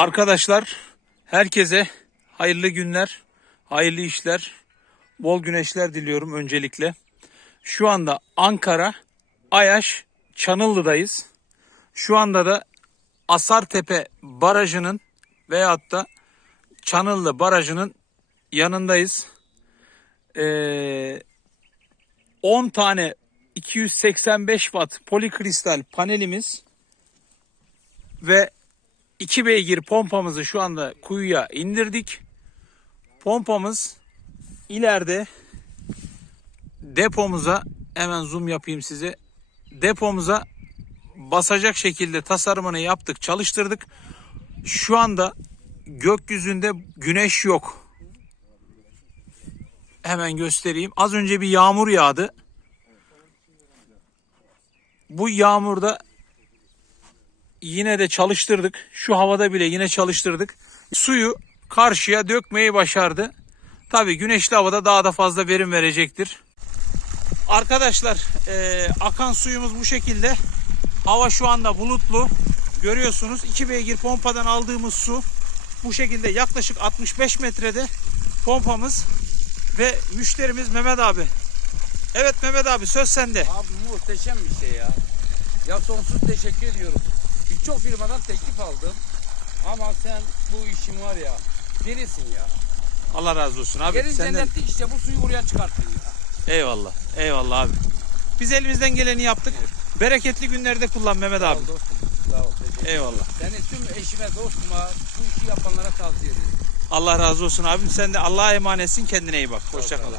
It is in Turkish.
Arkadaşlar herkese hayırlı günler, hayırlı işler, bol güneşler diliyorum öncelikle. Şu anda Ankara, Ayaş, Çanıllı'dayız. Şu anda da Asartepe Barajı'nın veyahut da Çanıllı Barajı'nın yanındayız. Ee, 10 tane 285 watt polikristal panelimiz ve 2 beygir pompamızı şu anda kuyuya indirdik. Pompamız ileride depomuza hemen zoom yapayım size. Depomuza basacak şekilde tasarımını yaptık, çalıştırdık. Şu anda gökyüzünde güneş yok. Hemen göstereyim. Az önce bir yağmur yağdı. Bu yağmurda yine de çalıştırdık. Şu havada bile yine çalıştırdık. Suyu karşıya dökmeyi başardı. Tabii güneşli havada daha da fazla verim verecektir. Arkadaşlar eee, akan suyumuz bu şekilde. Hava şu anda bulutlu. Görüyorsunuz 2 beygir pompadan aldığımız su bu şekilde yaklaşık 65 metrede pompamız ve müşterimiz Mehmet abi. Evet Mehmet abi söz sende. Abi muhteşem bir şey ya. Ya sonsuz teşekkür ediyorum. Birçok firmadan teklif aldım. Ama sen bu işin var ya birisin ya. Allah razı olsun abi. Gelin Senden... cennetlik işte bu suyu buraya çıkarttın ya. Eyvallah. Eyvallah abi. Biz elimizden geleni yaptık. Bereketli günlerde kullan Mehmet Sağ abi. dostum. Sağ ol. Eyvallah. Seni tüm eşime, dostuma, bu işi yapanlara tavsiye ederim. Allah razı olsun abim. Sen de Allah'a emanetsin. Kendine iyi bak. Hoşça kal. abi.